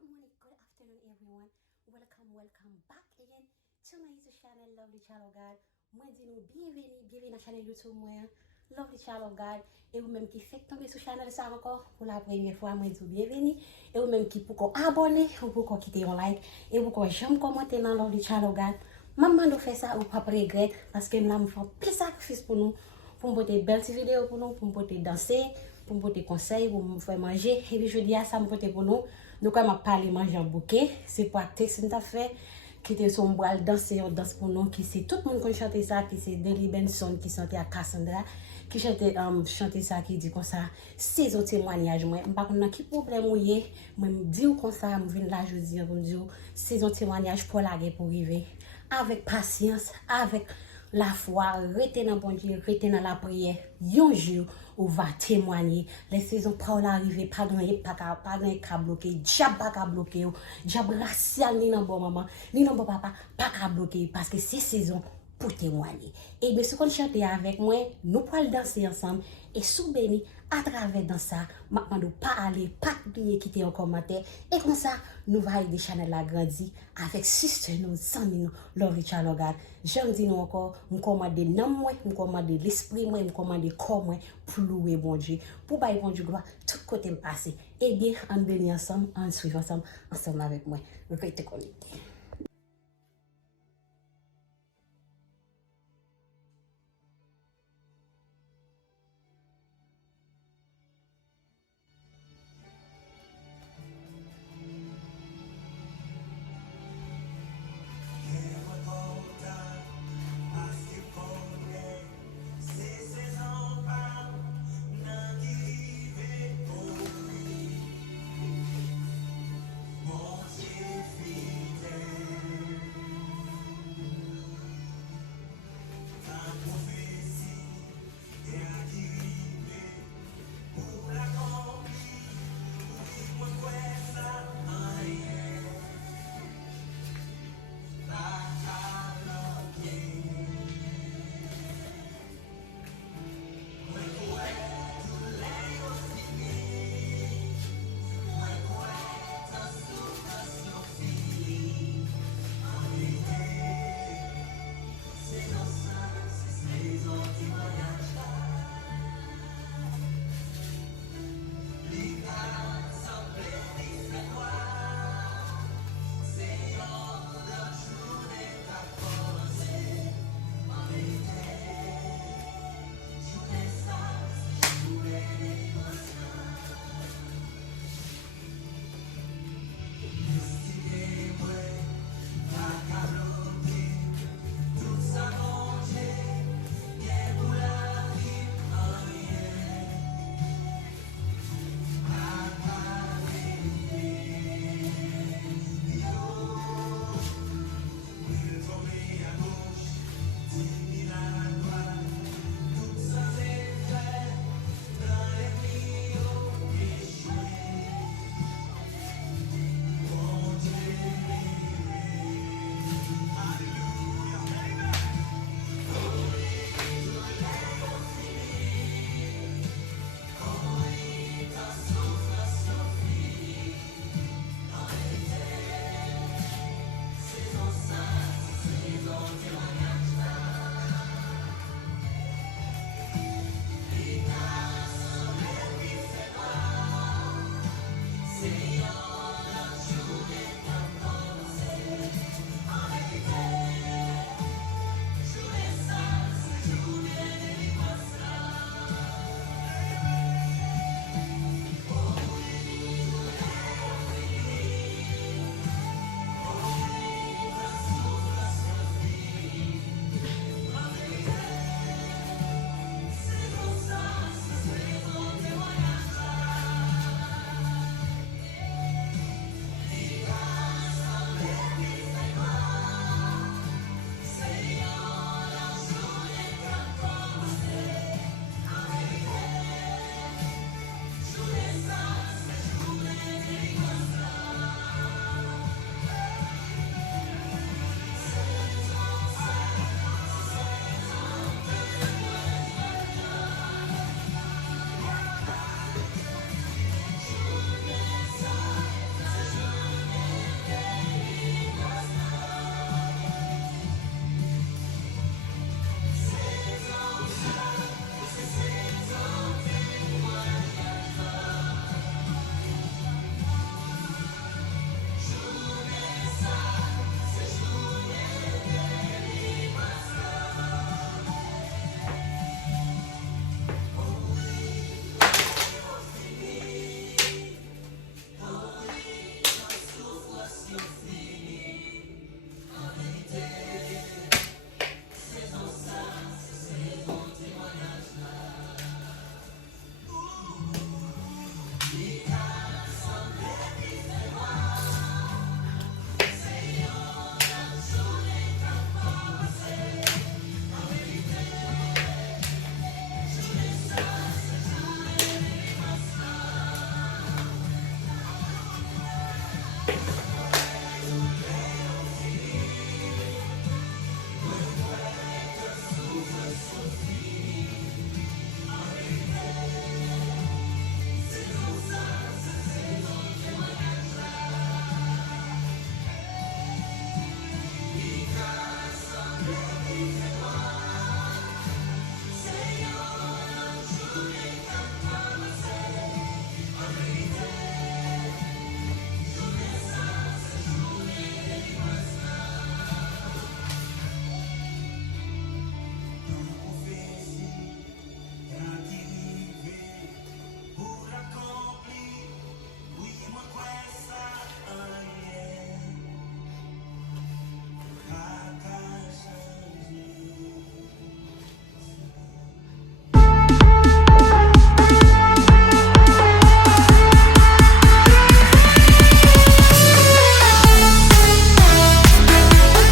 Good morning, good afternoon, everyone. Welcome back again to my YouTube channel, Lovely Child of God. Moi, dis nous bienvenue dans la chaîne YouTube, moi, Lovely Child of God. Et vous-même qui faites tomber sur la chaîne ça encore pour la première fois, moi, dis bienvenue. Et vous-même qui pour abonner, ou pour quitter un like, et vous pouvez jamais commenter dans Lovely Child of God. Maman nous fait ça ou pas regret parce que là, me fait plus sacrifice pour me porter belle vidéo pour nous, pour me porter danser, pour me porter conseil, pour me faire manger. Et puis je dis à ça, me porter pour nous. Nous, quand on parle manger en bouquet, c'est pas texte que nous fait, qui était son bois danser, on danse pour nous, qui c'est tout le monde qui chante ça, qui c'est Deli Benson qui chantait à Cassandra, qui chantait ça, qui dit comme ça, saison témoignage. Moi, je ne sais pas qui problème ou yé, moi, je dis comme ça, je viens là, je dis, je dis, saison témoignage pour la guerre pour arriver. Avec patience, avec la foi, rester dans bon Dieu, rester dans la prière. Un jour, on va témoigner. Les saisons pas arriver, pas de cas bloqué, diable pas bloqué, diable racial ni dans bon maman, ni dans bon papa, pas bloqué parce que ces saisons pour témoigner. Et bien, ce qu'on chante avec moi, nous pouvons danser ensemble et sous béni à travers dans ça, maintenant nous pas aller, pas oublier quitter en commentaire et comme ça, nous va aider Chanel à grandir avec sister nous, amis nous, Lovely Child of God. J'en dis nous encore, nous commander nom moi, nous commander l'esprit moi, nous commander corps moi pour louer bon Dieu, pour bailler bon Dieu gloire tout côté me passer. Et bien, on bénit ensemble, on suit ensemble avec moi. Restez connectés.